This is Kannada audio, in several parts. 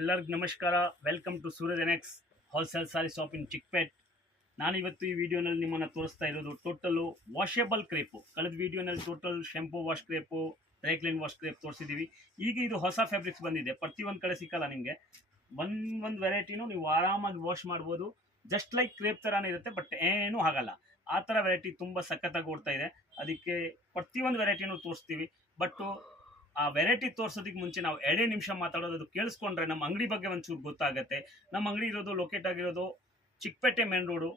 ಎಲ್ಲರಿಗೂ ನಮಸ್ಕಾರ. Welcome to Suraj annex wholesale sari shop in Chickpet. ನಾನಿವತ್ತು ಈ ವಿಡಿಯೋನಲ್ಲಿ ನಿಮ್ಮನ್ನು ತೋರಿಸ್ತಾ ಇರೋದು ಟೋಟಲು ವಾಷೇಬಲ್ ಕ್ರೇಪು. ಕಳೆದ ವಿಡಿಯೋನಲ್ಲಿ total shampoo wash crepe, dry clean wash crepe ತೋರಿಸಿದ್ದೀವಿ. ಈಗ ಇದು ಹೊಸ ಫ್ಯಾಬ್ರಿಕ್ಸ್ ಬಂದಿದೆ, ಪ್ರತಿಯೊಂದು ಕಡೆ ಸಿಕ್ಕಲ್ಲ ನಿಮಗೆ. ಒಂದು ವೆರೈಟಿನೂ ನೀವು ಆರಾಮಾಗಿ ವಾಶ್ ಮಾಡ್ಬೋದು. ಜಸ್ಟ್ ಲೈಕ್ ಕ್ರೇಪ್ ಥರನೇ ಇರುತ್ತೆ, ಬಟ್ ಏನೂ ಆಗಲ್ಲ. ಆ ಥರ ವೆರೈಟಿ ತುಂಬ ಸಖತ್ತಾಗಿ ಓಡ್ತಾ ಇದೆ. ಅದಕ್ಕೆ ಪ್ರತಿಯೊಂದು ವೆರೈಟಿನೂ ತೋರಿಸ್ತೀವಿ. ಬಟ್ಟು ಆ ವೆರೈಟಿ ತೋರಿಸೋದಕ್ಕೆ ಮುಂಚೆ ನಾವು 2 ನಿಮಿಷ ಮಾತಾಡೋದು ಕೇಳಿಸ್ಕೊಂಡ್ರೆ ನಮ್ಮ ಅಂಗಡಿ ಬಗ್ಗೆ ಒಂಚೂರು ಗೊತ್ತಾಗುತ್ತೆ. ನಮ್ಮ ಅಂಗಡಿ ಇರೋದು ಲೊಕೇಟ್ ಆಗಿರೋದು Chickpete main road,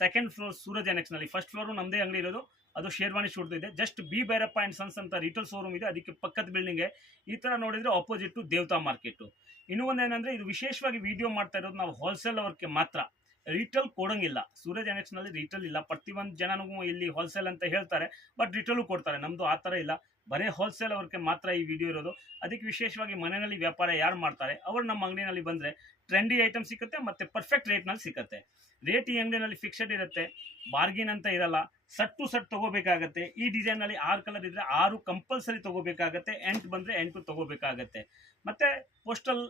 2nd floor Suraj ಎನೆಕ್ಸ್ನಲ್ಲಿ. 1st ಫ್ಲೋರು ನಮ್ಮದೇ ಅಂಗಡಿ ಇರೋದು, ಅದು ಶೇರ್ವಾನಿ ಶೂಟ್ದು ಇದೆ. Just B Bhyrappa and sons ಅಂತ ರಿಟೇಲ್ ಶೋರೂಮ್ ಇದೆ, ಅದಕ್ಕೆ ಪಕ್ಕದ ಬಿಲ್ಡಿಂಗ್ಗೆ. ಈ ಥರ ನೋಡಿದರೆ ಆಪೋಸಿಟ್ಟು ದೇವತಾ ಮಾರ್ಕೆಟು. ಇನ್ನೂ ಒಂದೇನೆಂದರೆ, ಇದು ವಿಶೇಷವಾಗಿ ವಿಡಿಯೋ ಮಾಡ್ತಾ ಇರೋದು ನಾವು ಹೋಲ್ಸೇಲ್ ಅವ್ರಿಗೆ ಮಾತ್ರ, ರಿಟೇಲ್ ಕೊಡೋಂಗಿಲ್ಲ. ಸೂರಜ್ ಎನೆಕ್ಸ್ನಲ್ಲಿ ರಿಟೇಲ್ ಇಲ್ಲ. ಪ್ರತಿಯೊಂದು ಜನನಿಗೂ ಇಲ್ಲಿ ಹೋಲ್ಸೇಲ್ ಅಂತ ಹೇಳ್ತಾರೆ, ಬಟ್ ರಿಟೇಲು ಕೊಡ್ತಾರೆ. ನಮ್ಮದು ಆ ಥರ ಇಲ್ಲ, ಬರೀ ಹೋಲ್ಸೇಲ್ ಅವ್ರಿಗೆ ಮಾತ್ರ ಈ ವಿಡಿಯೋ ಇರೋದು. ಅದಕ್ಕೆ ವಿಶೇಷವಾಗಿ ಮನೆಯಲ್ಲಿ ವ್ಯಾಪಾರ ಯಾರು ಮಾಡ್ತಾರೆ ಅವರು ನಮ್ಮ ಅಂಗಡಿನಲ್ಲಿ ಬಂದರೆ ಟ್ರೆಂಡಿ ಐಟಮ್ ಸಿಗುತ್ತೆ ಮತ್ತು ಪರ್ಫೆಕ್ಟ್ ರೇಟ್ನಲ್ಲಿ ಸಿಗುತ್ತೆ. ರೇಟ್ ಈ ಅಂಗಡಿನಲ್ಲಿ ಫಿಕ್ಸೆಡ್ ಇರುತ್ತೆ, ಬಾರ್ಗಿನ್ ಅಂತ ಇರಲ್ಲ. ಸಟ್ ಟು ಸಟ್ ತೊಗೋಬೇಕಾಗತ್ತೆ. ಈ ಡಿಸೈನಲ್ಲಿ 6 ಕಲರ್ ಇದ್ದರೆ 6 ಕಂಪಲ್ಸರಿ ತೊಗೋಬೇಕಾಗತ್ತೆ. 8 ಬಂದರೆ 8 ತೊಗೋಬೇಕಾಗತ್ತೆ. ಮತ್ತು ಪೋಸ್ಟಲ್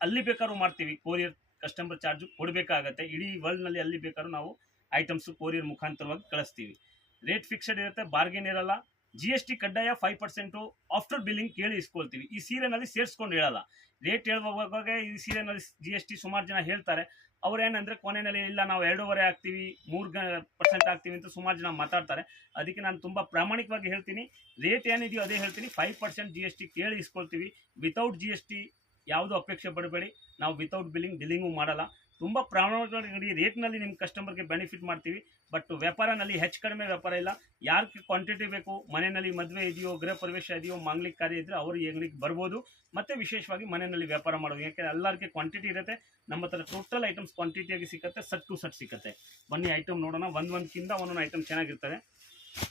ಅಲ್ಲಿ ಬೇಕಾದ್ರೂ ಮಾಡ್ತೀವಿ, ಕೊರಿಯರ್ ಕಸ್ಟಮರ್ ಚಾರ್ಜು ಕೊಡಬೇಕಾಗತ್ತೆ. ಇಡೀ ವರ್ಲ್ಡ್ನಲ್ಲಿ ಅಲ್ಲಿ ಬೇಕಾದ್ರೂ ನಾವು ಐಟಮ್ಸು ಕೊರಿಯರ್ ಮುಖಾಂತರವಾಗಿ ಕಳಿಸ್ತೀವಿ. ರೇಟ್ ಫಿಕ್ಸೆಡ್ ಇರುತ್ತೆ, ಬಾರ್ಗಿನ್ ಇರಲ್ಲ. GST ಕಡ್ಡಾಯ 5% ಆಫ್ಟರ್ ಬಿಲ್ಲಿಂಗ್ ಕೇಳಿ ಇಸ್ಕೊಳ್ತೀವಿ. ಈ ಸೀರೆನಲ್ಲಿ ಸೇರಿಸ್ಕೊಂಡು ಹೇಳಲ್ಲ. ರೇಟ್ ಹೇಳುವಾಗ ಈ ಸೀರೆನಲ್ಲಿ GST ಸುಮಾರು ಜನ ಹೇಳ್ತಾರೆ. ಅವ್ರೇನಂದರೆ ಕೊನೆಯಲ್ಲಿ ಇಲ್ಲ ನಾವು 2.5 ಹಾಕ್ತೀವಿ, 3% ಹಾಕ್ತೀವಿ ಅಂತ ಸುಮಾರು ಜನ ಮಾತಾಡ್ತಾರೆ. ಅದಕ್ಕೆ ನಾನು ತುಂಬ ಪ್ರಾಮಾಣಿಕವಾಗಿ ಹೇಳ್ತೀನಿ, ರೇಟ್ ಏನಿದೆಯೋ ಅದೇ ಹೇಳ್ತೀನಿ. 5% GST ಕೇಳಿ ಇಸ್ಕೊಳ್ತೀವಿ. ವಿತೌಟ್ GST ಯಾವುದೂ ಅಪೇಕ್ಷೆ ಪಡಬೇಡಿ. ನಾವು ವಿತೌಟ್ ಡಿಲ್ಲಿಂಗು ಮಾಡಲ್ಲ. ತುಂಬ ಪ್ರಾಮಾಣಿಕವಾಗಿ ರೇಟ್ನಲ್ಲಿ ನಿಮ್ಮ ಕಸ್ಟಮರ್ಗೆ ಬೆನಿಫಿಟ್ ಮಾಡ್ತೀವಿ. ಬಟ್ ವ್ಯಾಪಾರನಲ್ಲಿ ಹೆಚ್ಚು ಕಡಿಮೆ ವ್ಯಾಪಾರ ಇಲ್ಲ. ಯಾರಿಗೆ ಕ್ವಾಂಟಿಟಿ ಬೇಕು, ಮನೆಯಲ್ಲಿ ಮದುವೆ ಇದೆಯೋ, ಗೃಹ ಪ್ರವೇಶ ಇದೆಯೋ, ಮಾಂಗಲಿಕ ಕಾರ್ಯ ಇದ್ದರೆ ಅವರು ಅಂಗಡಿಗೆ ಬರ್ಬೋದು. ಮತ್ತು ವಿಶೇಷವಾಗಿ ಮನೆಯಲ್ಲಿ ವ್ಯಾಪಾರ ಮಾಡೋದು, ಯಾಕೆಂದರೆ ಎಲ್ಲರಿಗೆ ಕ್ವಾಂಟಿಟಿ ಇರುತ್ತೆ. ನಮ್ಮ ಹತ್ರ ಟೋಟಲ್ ಐಟಮ್ಸ್ ಕ್ವಾಂಟಿಟಿಯಾಗಿ ಸಿಗುತ್ತೆ, ಸಟ್ ಟು ಸಟ್ ಸಿಗುತ್ತೆ. ಬನ್ನಿ ಐಟಮ್ ನೋಡೋಣ. ಒಂದೊಂದಕ್ಕಿಂತ ಒಂದೊಂದು ಐಟಮ್ ಚೆನ್ನಾಗಿರ್ತದೆ.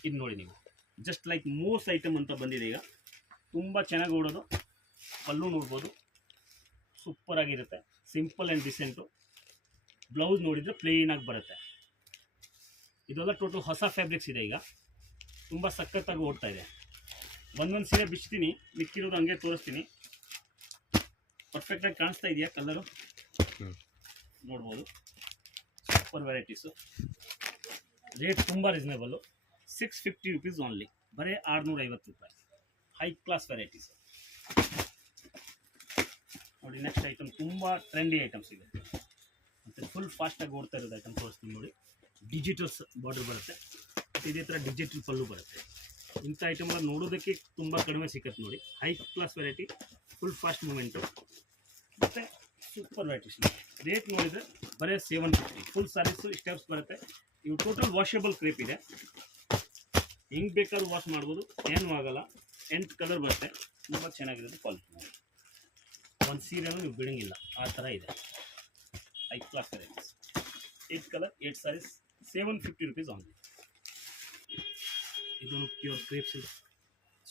ಇದು ನೋಡಿ ನೀವು, ಜಸ್ಟ್ ಲೈಕ್ ಮೋಸ್ಟ್ ಐಟಮ್ ಅಂತ ಬಂದಿದೆ ಈಗ. ತುಂಬ ಚೆನ್ನಾಗಿ ಓಡೋದು. ಪಲ್ಲು ನೋಡ್ಬೋದು, ಸೂಪರಾಗಿರುತ್ತೆ. Simple and decent. ಬ್ಲೌಸ್ ನೋಡಿದರೆ ಪ್ಲೇನಾಗಿ ಬರುತ್ತೆ. ಇದೆಲ್ಲ ಟೋಟಲ್ ಹೊಸ ಫ್ಯಾಬ್ರಿಕ್ಸ್ ಇದೆ ಈಗ, ತುಂಬ ಸಖತ್ತಾಗಿ ಓಡ್ತಾ ಇದೆ. ಒಂದೊಂದು ಸೀರೆ ಬಿಚ್ತೀನಿ, ಮಿಕ್ಕಿರೋದು ಹಂಗೆ ತೋರಿಸ್ತೀನಿ. ಪರ್ಫೆಕ್ಟಾಗಿ ಕಾಣಿಸ್ತಾ ಇದೆಯಾ ಕಲರು? ನೋಡ್ಬೋದು, ಸೂಪರ್ ವೆರೈಟೀಸು. ರೇಟ್ ತುಂಬ ರೀಸನೇಬಲ್ಲು, 650 ರುಪೀಸ್ ಓನ್ಲಿ, ಬರೀ 650 ರೂಪಾಯಿ. ಹೈ ಕ್ಲಾಸ್ ವೆರೈಟೀಸು ನೋಡಿ. ನೆಕ್ಸ್ಟ್ ಐಟಮ್ ತುಂಬ ಟ್ರೆಂಡಿ ಐಟಮ್ಸ್ ಇದೆ, ಮತ್ತು ಫುಲ್ ಫಾಸ್ಟಾಗಿ ಓಡ್ತಾ ಇರೋದು ಐಟಮ್ ತೋರಿಸ್ತೀನಿ ನೋಡಿ. ಡಿಜಿಟಲ್ಸ್ ಬಾರ್ಡರ್ ಬರುತ್ತೆ, ಇದೇ ಥರ ಡಿಜಿಟಲ್ ಪಲ್ಲು ಬರುತ್ತೆ. ಇಂಥ ಐಟಮ್ಗಳ ನೋಡೋದಕ್ಕೆ ತುಂಬ ಕಡಿಮೆ ಸಿಕ್ಕತ್ತೆ ನೋಡಿ. High class variety, full fast moment, ಮತ್ತು ಸೂಪರ್ ವೆರೈಟೀಸ್. ರೇಟ್ ನೋಡಿದರೆ ಬರೀ 750. ಫುಲ್ ಸಾರೀಸು ಸ್ಟೆಪ್ಸ್ ಬರುತ್ತೆ. ಇವು ಟೋಟಲ್ ವಾಷೇಬಲ್ ಕ್ರೇಪ್ ಇದೆ, ಹೆಂಗೆ ಬೇಕಾದ್ರೂ ವಾಶ್ ಮಾಡ್ಬೋದು, ಏನೂ ಆಗೋಲ್ಲ. 8 ಕಲರ್ ಬರುತ್ತೆ, ತುಂಬ ಚೆನ್ನಾಗಿರೋದು ಕ್ವಾಲಿಟಿ. ಒಂದು ಸೀರೆನೂ ನೀವು ಬಿಡೋಂಗಿಲ್ಲ, ಆ ಥರ ಇದೆ. High class varieties. 8 colour, 8 saris, 750 rupees only. ಇದೊಂದು ಪ್ಯೂರ್ ಕ್ರೇಪ್ಸ್ ಇದೆ,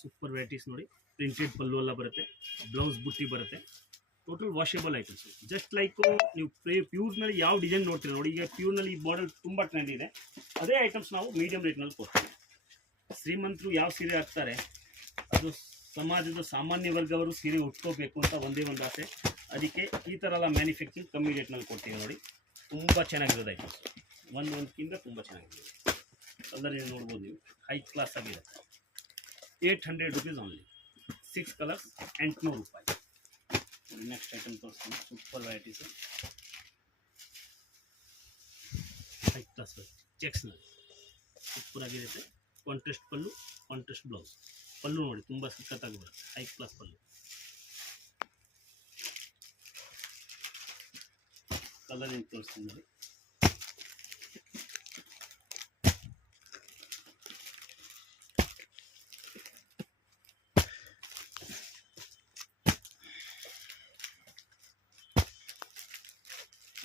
ಸೂಪರ್ ವೆರೈಟೀಸ್ ನೋಡಿ. ಪ್ರಿಂಟೆಡ್ ಪಲ್ಲು ಎಲ್ಲ ಬರುತ್ತೆ, ಬ್ಲೌಸ್ ಬುಟ್ಟಿ ಬರುತ್ತೆ. Total washable items. Just like ನೀವು ಪ್ಯೂರ್ನಲ್ಲಿ ಯಾವ ಡಿಸೈನ್ ನೋಡ್ತೀರ ನೋಡಿ. ಈಗ ಪ್ಯೂರ್ನಲ್ಲಿ ಈ ಬಾರ್ಡರ್ ತುಂಬ ಟ್ರೆಂಡ್ ಇದೆ, ಅದೇ ಐಟಮ್ಸ್ ನಾವು ಮೀಡಿಯಮ್ ರೇಟ್ನಲ್ಲಿ ಕೊಡ್ತೀವಿ. ಶ್ರೀಮಂತರು ಯಾವ ಸೀರೆ ಹಾಕ್ತಾರೆ, ಅದು ಸಮಾಜದ ಸಾಮಾನ್ಯ ವರ್ಗವರು ಸೀರೆ ಉಟ್ಕೋಬೇಕು ಅಂತ ಒಂದೇ ಒಂದು ಆಸೆ. ಅದಕ್ಕೆ ಈ ಥರ ಎಲ್ಲ ಮ್ಯಾನುಫ್ಯಾಕ್ಚರಿಂಗ್ ಕಮ್ಮಿ ರೇಟ್ನಲ್ಲಿ ಕೊಡ್ತೀವಿ ನೋಡಿ. ತುಂಬ ಚೆನ್ನಾಗಿರೋದು ಐಟಮ್ಸ್, ಒಂದಕ್ಕಿಂತ ತುಂಬ ಚೆನ್ನಾಗಿದೆ. ಕಲರ್ ನೋಡ್ಬೋದು ನೀವು, ಹೈ ಕ್ಲಾಸ್ ಆಗಿರುತ್ತೆ. 800 ರುಪೀಸ್ ಓನ್ಲಿ, 6 ಕಲರ್ಸ್, 800 ರೂಪಾಯಿ. ನೆಕ್ಸ್ಟ್ ಐಟಮ್ ತೋರಿಸ್ತೀನಿ, super varieties. High class variety, ಚೆಕ್ಸ್ನಲ್ಲಿ ಸೂಪರಾಗಿರುತ್ತೆ. Contrast pallu, contrast blouse. Pallu ನೋಡಿ ತುಂಬ ಸಖತ್ತಾಗಿ ಬರುತ್ತೆ, ಹೈ ಕ್ಲಾಸ್ ಪಲ್ಲು. ಕಲರ್ ಏನು ತೋರಿಸ್ತೀನಿ ನೋಡಿ.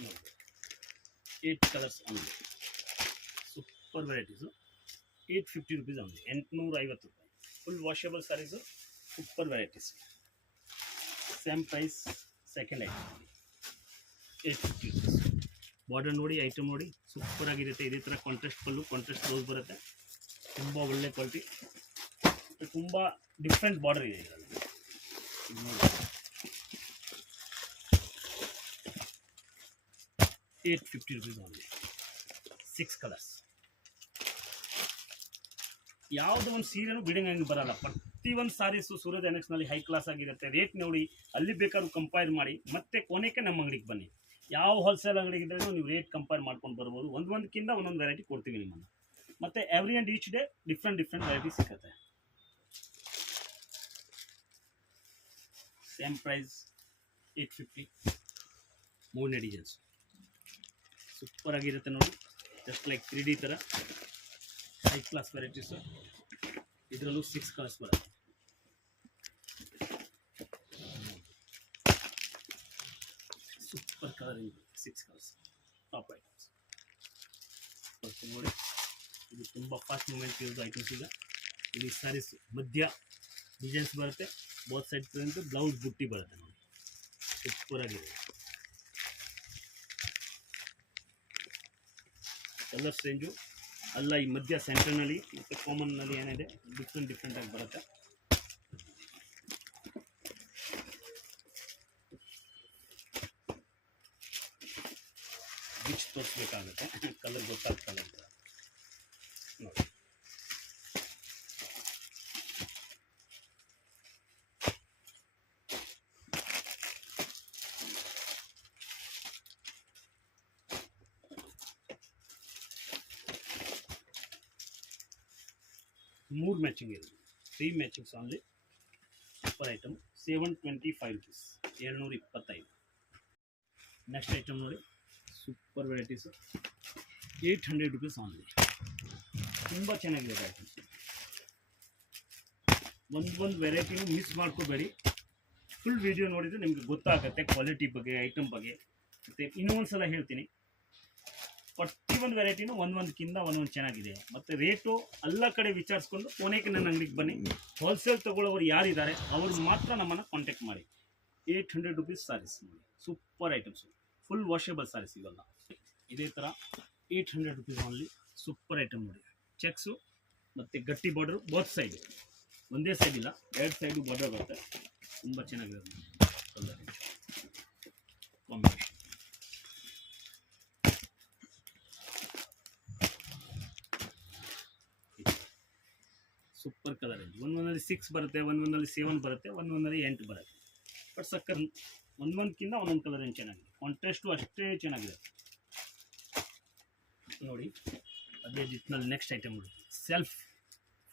ನೋಡಿ, 8 colours only, super varieties. 850 rupees only, 850 ರೂಪಾಯಿ. Full washable saris, super varieties. Same price, second item 850 rupees. Border ನೋಡಿ, ಐಟಮ್ ನೋಡಿ, ಸೂಪರಾಗಿರುತ್ತೆ. ಇದೇ ಥರ ಕಾಂಟ್ರಾಸ್ಟ್ ಪಲ್ಲು, ಕಾಂಟ್ರಾಸ್ಟ್ ಬ್ಲೌಸ್ ಬರುತ್ತೆ. ತುಂಬ ಒಳ್ಳೆ ಕ್ವಾಲಿಟಿ, ತುಂಬ ಡಿಫ್ರೆಂಟ್ ಬಾರ್ಡರ್ ಇದೆ ಇದರಲ್ಲಿ. ನೋಡಿ 850 rupees only. 6 colors. ಯಾವುದೋ ಒಂದು ಸೀರೆನೂ ಬಿಡಂಗೆ ಬರಲ್ಲ. ಪ್ರತಿಯೊಂದು ಸಾರೀಸು ಸೂರಜ್ ಎನೆಕ್ಸ್ನಲ್ಲಿ ಹೈ ಕ್ಲಾಸ್ ಆಗಿರುತ್ತೆ. ರೇಟ್ ನೋಡಿ, ಅಲ್ಲಿ ಬೇಕಾದ್ರೂ ಕಂಪೇರ್ ಮಾಡಿ ಮತ್ತೆ ಕೊನೆಗೆ ನಮ್ಮ ಅಂಗಡಿಗೆ ಬನ್ನಿ. ಯಾವ ಹೋಲ್ಸೇಲ್ ಅಂಗಡಿಗಿದ್ರೂ ನೀವು ರೇಟ್ ಕಂಪೇರ್ ಮಾಡ್ಕೊಂಡು ಬರ್ಬೋದು. ಒಂದೊಂದಕ್ಕಿಂತ ಒಂದೊಂದು ವೆರೈಟಿ ಕೊಡ್ತೀವಿ ನಿಮ್ಮನ್ನು. ಮತ್ತು every and each day different variety ಸಿಗುತ್ತೆ. Same price 850. ಮೂರನೇ ಡಿಸೈನ್ಸ್ ಸೂಪರ್ ಆಗಿರುತ್ತೆ ನೋಡಿ. ಜಸ್ಟ್ ಲೈಕ್ 3D ಥರ ಹೈ ಕ್ಲಾಸ್ ವೆರೈಟೀಸು. ಇದರಲ್ಲೂ 6 ಕಲರ್ಸ್ ಬರುತ್ತೆ. ಸೂಪರ್ ಕಲರ್ ಇದೆ. 6 ಕಲರ್ಸ್ ಟಾಪ್ ಐಟಮ್ಸ್ ನೋಡಿ. ಇದು ತುಂಬ ಫಾಸ್ಟ್ ಮೂಮೆಂಟ್ ಯೂಸ್ ಐಟಮ್ಸ್. ಈಗ ಇಲ್ಲಿ ಸ್ಯಾರೀಸ್ ಮಧ್ಯ ಡಿಸೈನ್ಸ್ ಬರುತ್ತೆ. ಬೋತ್ ಸೈಡ್ ಪ್ರಿಂಟ್, ಬ್ಲೌಸ್ ಬುಟ್ಟಿ ಬರುತ್ತೆ ನೋಡಿ. ಸೂಪರ್ ಆಗಿದೆ. ಕಲರ್ಸ್ ರೇಂಜು ಅಲ್ಲ, ಈ ಮಧ್ಯ ಸೆಂಟರ್ನಲ್ಲಿ ಮತ್ತು ಕಾಮನ್ನಲ್ಲಿ ಏನಿದೆ ಡಿಫ್ರೆಂಟಾಗಿ ಬರುತ್ತೆ. ಬಿಚ್ ತೋರಿಸ್ಬೇಕಾಗುತ್ತೆ, ಕಲರ್ ಗೊತ್ತಾಗ್ತಲ್ಲ ಅಂತ ನೋಡಿ. ಮೂರು ಮ್ಯಾಚಿಂಗ್ ಇದೆ. 3 matchings only. Super item. 725 rupees. 725. Next item ನೋಡಿ. Super varieties. 800 rupees only. ತುಂಬ ಚೆನ್ನಾಗಿದೆ ಐಟಮ್ಸ್. ಒಂದು ವೆರೈಟಿನೂ ಮಿಸ್ ಮಾಡ್ಕೋಬೇಡಿ. ಫುಲ್ ವಿಡಿಯೋ ನೋಡಿದರೆ ನಿಮಗೆ ಗೊತ್ತಾಗುತ್ತೆ ಕ್ವಾಲಿಟಿ ಬಗ್ಗೆ, ಐಟಮ್ ಬಗ್ಗೆ. ಮತ್ತು ಇನ್ನೊಂದು ಸಲ ಹೇಳ್ತೀನಿ, ಪ್ರತಿಯೊಂದು ವೆರೈಟಿನೂ ಒಂದೊಂದಕ್ಕಿಂತ ಒಂದೊಂದು ಚೆನ್ನಾಗಿದೆ. ಮತ್ತು ರೇಟು ಎಲ್ಲ ಕಡೆ ವಿಚಾರಿಸ್ಕೊಂಡು ಕೊನೆಗೆ ನನ್ನ ಅಂಗಡಿಗೆ ಬನ್ನಿ. ಹೋಲ್ಸೇಲ್ ತೊಗೊಳ್ಳೋರು ಯಾರಿದ್ದಾರೆ ಅವರು ಮಾತ್ರ ನಮ್ಮನ್ನು ಕಾಂಟ್ಯಾಕ್ಟ್ ಮಾಡಿ. 800 rupees ಸಾರೀಸ್ ನೋಡಿ. Super items, full washable saris ಇವೆಲ್ಲ. ಇದೇ ಥರ 800 rupees ಆನ್ಲಿ. ಸೂಪರ್ ಐಟಮ್ ನೋಡಿ. ಚೆಕ್ಸು ಮತ್ತು ಗಟ್ಟಿ ಬಾರ್ಡರು ಬೋತ್ ಸೈಡ್, ಒಂದೇ ಸೈಡ್ ಇಲ್ಲ, 2 ಸೈಡು ಬಾರ್ಡರ್ ಬರುತ್ತೆ. ತುಂಬ ಚೆನ್ನಾಗಿರೋದು colour combination. Super colour range. ಒಂದೊಂದಲ್ಲಿ 6 ಬರುತ್ತೆ, ಒಂದೊಂದಲ್ಲಿ 7 ಬರುತ್ತೆ, ಒಂದೊಂದಲ್ಲಿ 8 ಬರುತ್ತೆ. ಬಟ್ ಸಕ್ಕರ್ ಒಂದೊಂದಕ್ಕಿಂತ ಒಂದೊಂದು ಕಲರ್ ರೇಂಜ್ ಚೆನ್ನಾಗಿದೆ. ಕಾಂಟ್ರಾಸ್ಟು ಅಷ್ಟೇ ಚೆನ್ನಾಗಿದೆ ನೋಡಿ. ಅದೇ ಜಿಟ್ನಲ್ಲಿ ನೆಕ್ಸ್ಟ್ ಐಟಮ್ ನೋಡಿ. ಸೆಲ್ಫ್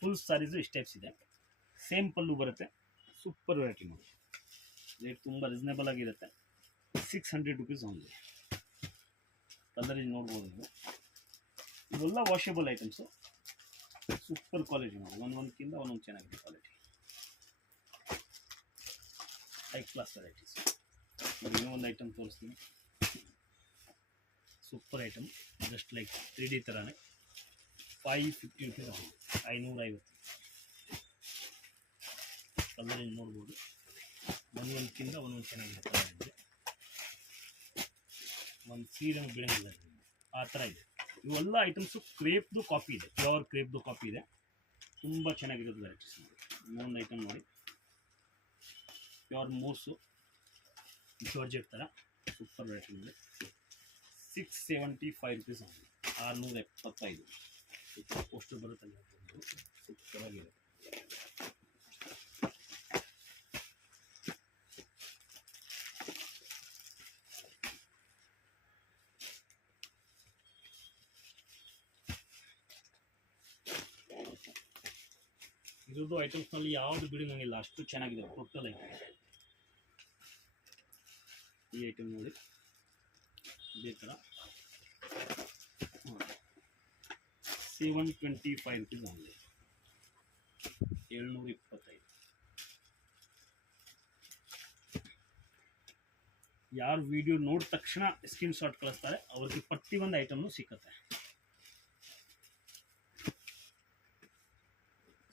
ಫುಲ್ ಸಾರೀಸು ಇಷ್ಟು ಟೈಪ್ಸ್ ಇದೆ. ಸೇಮ್ ಪಲ್ಲು ಬರುತ್ತೆ. ಸೂಪರ್ ವೆರೈಟಿ ನೋಡಿ. ರೇಟ್ ತುಂಬ ರೀಸನೇಬಲ್ ಆಗಿರುತ್ತೆ. 600 rupees ಓನ್ಲಿ. ಕಲರ್ ನೋಡ್ಬೋದು ನೀವು. ಇವೆಲ್ಲ ವಾಷೇಬಲ್ ಐಟಮ್ಸು. ಸೂಪರ್ ಕ್ವಾಲಿಟಿ ನೋಡಿ. ಒಂದೊಂದಕ್ಕಿಂತ ಒಂದೊಂದು ಚೆನ್ನಾಗಿದೆ ಕ್ವಾಲಿಟಿ. ಹೈ ಕ್ಲಾಸ್ ವೆರೈಟೀಸ್ ನೋಡಿ. ಇನ್ನೊಂದು ಐಟಮ್ ತೋರಿಸ್ತೀನಿ. Super item. Just like 3D ಥರನೇ. 550 rupees ಆಗಿ 550. ಕಲರ್ ನೋಡ್ಬೋದು. ಒಂದೊಂದಕ್ಕಿಂತ ಒಂದೊಂದು ಚೆನ್ನಾಗಿದೆ ಕಲರ್. ಒಂದು ಸೀರೆನೂ ಬೀಳಂಗಿಲ್ಲ ಆ ಥರ ಇದೆ. ಇವೆಲ್ಲ ಐಟಮ್ಸು ಕ್ರೇಪ್ದು ಕಾಪಿ ಇದೆ, ಪ್ಯೂರ್ ಕ್ರೇಪ್ದು ಕಾಪಿ ಇದೆ. ತುಂಬ ಚೆನ್ನಾಗಿರೋದು ವೆರೈಟೀಸ್ ನೋಡಿ. ಇನ್ನೊಂದು ಐಟಮ್ ನೋಡಿ. ಪ್ಯೂರ್ ಮೂಸು ಜಾರ್ಜೆಟ್ ಥರ ಸೂಪರ್ ವೆರೈಟಿ ನೋಡಿ. 675 rupees ಆಗಿದೆ. 675. ಪೋಸ್ಟರ್ ಬರುತ್ತೆ. ಸೂಪರಾಗಿದೆ. ಇರೋದು ಐಟಮ್ಸ್ನಲ್ಲಿ ಯಾವುದು ಬಿಡಂಗಿಲ್ಲ, ಅಷ್ಟು ಚೆನ್ನಾಗಿದೆ ಟೋಟಲ್ ಐಟಮ್. ಈ ಐಟಮ್ ನೋಡಿ. ಇದೇ ಥರ 725 rupees ಆಗಿದೆ. 725. ಯಾರು ವಿಡಿಯೋ ನೋಡಿದ ತಕ್ಷಣ ಸ್ಕ್ರೀನ್ ಶಾಟ್ ಕಳಿಸ್ತಾರೆ ಅವ್ರಿಗೆ ಪ್ರತಿಯೊಂದು ಐಟಮ್ನು ಸಿಕ್ಕತ್ತೆ.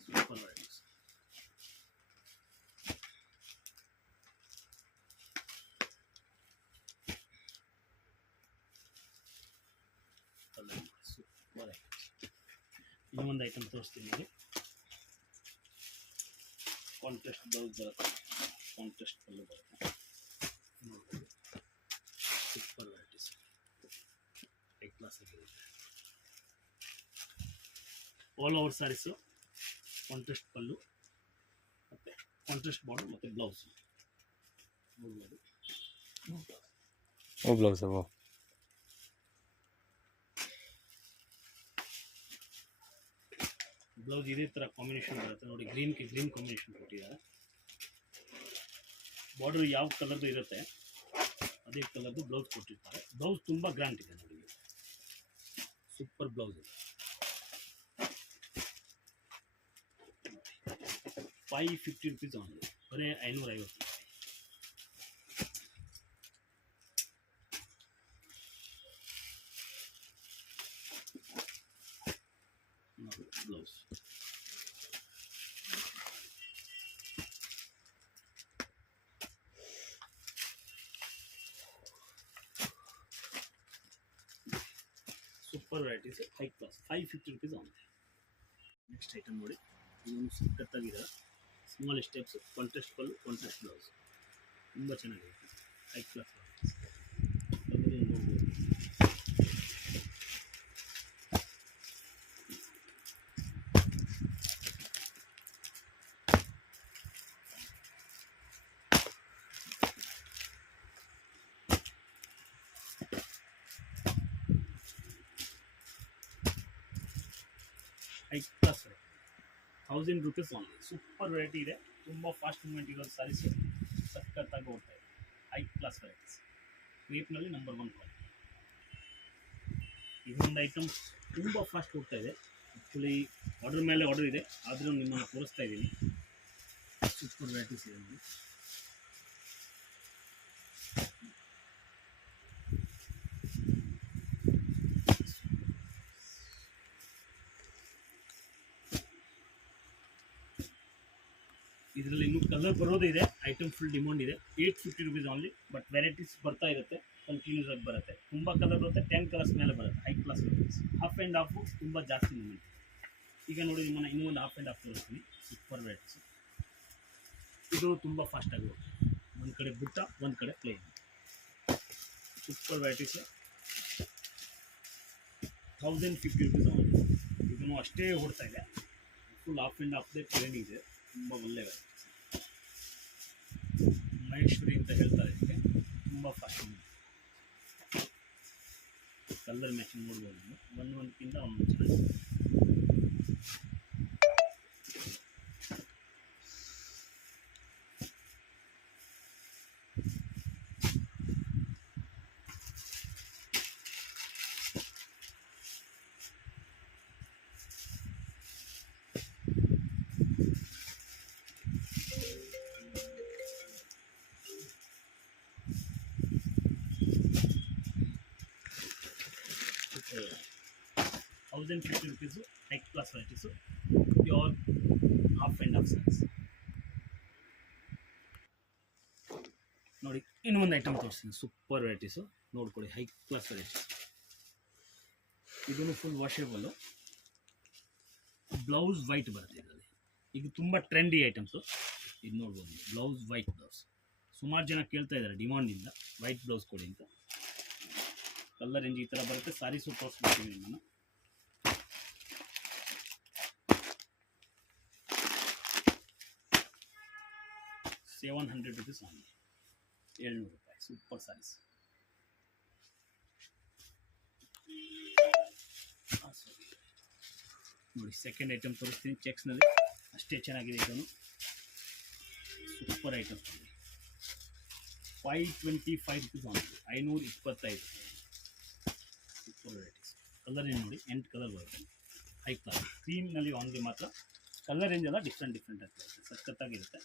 Super varieties. Super items. ಇನ್ನೊಂದು ಐಟಮ್ ತೋರಿಸ್ತೀನಿ ನೋಡಿ. ಕಾಂಟ್ರಾಸ್ಟ್ ಬ್ಲೌಸ್ ಬರುತ್ತೆ, ಕಾಂಟ್ರಾಸ್ಟ್ ಪಲ್ಲು ಬರುತ್ತೆ. ನೋಡ್ಬೋದು. Super varieties. ಕ್ಲಾಸ್ ಆಗಿರುತ್ತೆ. All over saris contrast pallu ಮತ್ತು ಕಾಂಟ್ರಾಸ್ಟ್ ಬಾರ್ಡರ್ ಮತ್ತು ಬ್ಲೌಸ್ ನೋಡ್ಬೋದು. ಬ್ಲೌಸ್ ಬ್ಲೌಸ್ ಇದೇ ಥರ ಕಾಂಬಿನೇಷನ್ ಬರುತ್ತೆ ನೋಡಿ, ಗ್ರೀನ್ಗೆ ಗ್ರೀನ್ ಕಾಂಬಿನೇಷನ್ ಕೊಟ್ಟಿದ್ದಾರೆ. ಬಾರ್ಡರ್ ಯಾವ ಕಲರ್ದು ಇರುತ್ತೆ ಅದೇ ಕಲರ್ದು ಬ್ಲೌಸ್ ಕೊಟ್ಟಿರ್ತಾರೆ. ಬ್ಲೌಸ್ ತುಂಬ ಗ್ರ್ಯಾಂಡ್ ಇದೆ ನೋಡಿ, ಸೂಪರ್ ಬ್ಲೌಸ್ ಇದೆ. 550 rupees ಆನ್ಲಿ, ಬರೀ 550. Blouse super varieties, high class, 550 rupees only. Next item ನೋಡಿ, ಇದೊಂದು ಸಖತ್ತಾಗಿದೆ. Small steps, contrast pallu, contrast blouse, ತುಂಬ ಚೆನ್ನಾಗಿದೆ. ಹೈ ಕ್ಲಾಸ್ ನೋಡ್ಬೋದು. High class 1000 rupees only. Super variety ಇದೆ, ತುಂಬ ಫಾಸ್ಟ್ ಮೂವ್ಮೆಂಟ್ ಇರೋ ಸ್ಯಾರೀಸು, ಸಖತ್ತಾಗಿ ಓಡ್ತಾ ಇದೆ. ಹೈ ಕ್ಲಾಸ್ ವೆರೈಟೀಸ್, ಕ್ರೇಪ್ನಲ್ಲಿ ನಂಬರ್ 1 ಕ್ವಾಲಿಟಿ. ಇದೊಂದು ಐಟಮ್ ತುಂಬ ಫಾಸ್ಟ್ ಹೋಗ್ತಾ ಇದೆ. ಆ್ಯಕ್ಚುಲಿ ಆರ್ಡರ್ ಮೇಲೆ ಆರ್ಡರ್ ಇದೆ, ಆದರೂ ನಿಮ್ಮನ್ನು ತೋರಿಸ್ತಾ ಇದ್ದೀನಿ. ಸೂಪರ್ ವೆರೈಟೀಸ್ ಇದೆ ನೋಡಿ. ಇದರಲ್ಲಿ ಇನ್ನೂ ಕಲರ್ ಬರೋದು ಇದೆ. ಐಟಮ್ ಫುಲ್ ಡಿಮಾಂಡ್ ಇದೆ. 850 rupees ಆನ್ಲಿ, ಬಟ್ ವೆರೈಟೀಸ್ ಬರ್ತಾ ಇರುತ್ತೆ, ಕಂಟಿನ್ಯೂಸ್ ಆಗಿ ಬರುತ್ತೆ. ತುಂಬ ಕಲರ್ ಬರುತ್ತೆ, 10 ಕಲರ್ಸ್ ಮೇಲೆ ಬರುತ್ತೆ. High class varieties, half and half ತುಂಬ ಜಾಸ್ತಿ ಮೂಮೆಂಟ್. ಈಗ ನೋಡಿ ನಿಮ್ಮನ್ನು ಇನ್ನೂ ಒಂದು ಹಾಫ್ ಆ್ಯಂಡ್ ಹಾಫ್ ತೋರಿಸ್ತೀನಿ. ಸೂಪರ್ ವೆರೈಟೀಸ್, ಇದು ತುಂಬ ಫಾಸ್ಟಾಗಿ ಹೋಗುತ್ತೆ. ಒಂದು ಕಡೆ ಬುಟ್ಟ, ಒಂದು ಕಡೆ plain. Super varieties, 1050 rupees only. ಇದನ್ನು ಅಷ್ಟೇ ಓಡ್ತಾ ಇದೆ. ಫುಲ್ ಹಾಫ್ ಆ್ಯಂಡ್ ಹಾಫ್ದೇ ಪ್ಲೇನ್ ಇದೆ, ತುಂಬ ಒಳ್ಳೆ ವೆರೈಟೀಸ್. ಮಹೇಶ್ವರಿ ಅಂತ ಹೇಳ್ತಾರೆ ಇದಕ್ಕೆ, ತುಂಬ ಫಾಸ್ಟ್. ಕಲರ್ ಮ್ಯಾಚಿಂಗ್ ನೋಡ್ಬೋದು ನೀವು, ಒಂದಕ್ಕಿಂತ ಒಂದು ಚೆನ್ನಾಗಿದೆ. ₹1050 high class varieties, pure half and half saris ನೋಡಿ. ಇನ್ನೊಂದು ಐಟಮ್ ತೋರಿಸ್ತೀನಿ, ಸೂಪರ್ ವೆರೈಟೀಸು ನೋಡ್ಕೊಳ್ಳಿ. ಹೈ ಕ್ಲಾಸ್ ವೆರೈಟೀಸ್, ಇದನ್ನು ಫುಲ್ ವಾಷೇಬಲ್ಲು. ಬ್ಲೌಸ್ ವೈಟ್ ಬರುತ್ತೆ ಇದರಲ್ಲಿ. ಇದು ತುಂಬ ಟ್ರೆಂಡಿ ಐಟಮ್ಸು. ಇದು ನೋಡ್ಬೋದು, ಬ್ಲೌಸ್ ವೈಟ್ ಬ್ಲೌಸ್. ಸುಮಾರು ಜನ ಕೇಳ್ತಾ ಇದ್ದಾರೆ ಡಿಮಾಂಡಿಂದ, ವೈಟ್ ಬ್ಲೌಸ್ ಕೊಡಿ ಅಂತ. ಕಲರ್ ರೇಂಜ್ ಈ ಥರ ಬರುತ್ತೆ. ಸ್ಯಾರೀಸು ತೋರಿಸ್ಬಿಡ್ತೀನಿ ನಿಮ್ಮನ್ನು. 700 rupees ಆನ್ಲಿ, 700 ರೂಪಾಯಿ. ಸೂಪರ್ ಸ್ಯಾರೀಸ್. ನೋಡಿ ಸೆಕೆಂಡ್ ಐಟಮ್ ತೋರಿಸ್ತೀನಿ, ಚೆಕ್ಸ್ನಲ್ಲಿ ಅಷ್ಟೇ ಚೆನ್ನಾಗಿದೆ. ಇದನ್ನು super item, 525 rupees only, 525. Super varieties. Colour ಏನು ನೋಡಿ, 8 ಕಲರ್ ಬರುತ್ತೆ. ಹೈ ಕ್ಲಾಸ್, ಕ್ರೀಮ್ನಲ್ಲಿ ಆನ್ಲಿ ಮಾತ್ರ. ಕಲರ್ ರೇಂಜ್ ಎಲ್ಲ ಡಿಫ್ರೆಂಟ್ ಆಗಿರುತ್ತೆ, ಸಖತ್ತಾಗಿರುತ್ತೆ.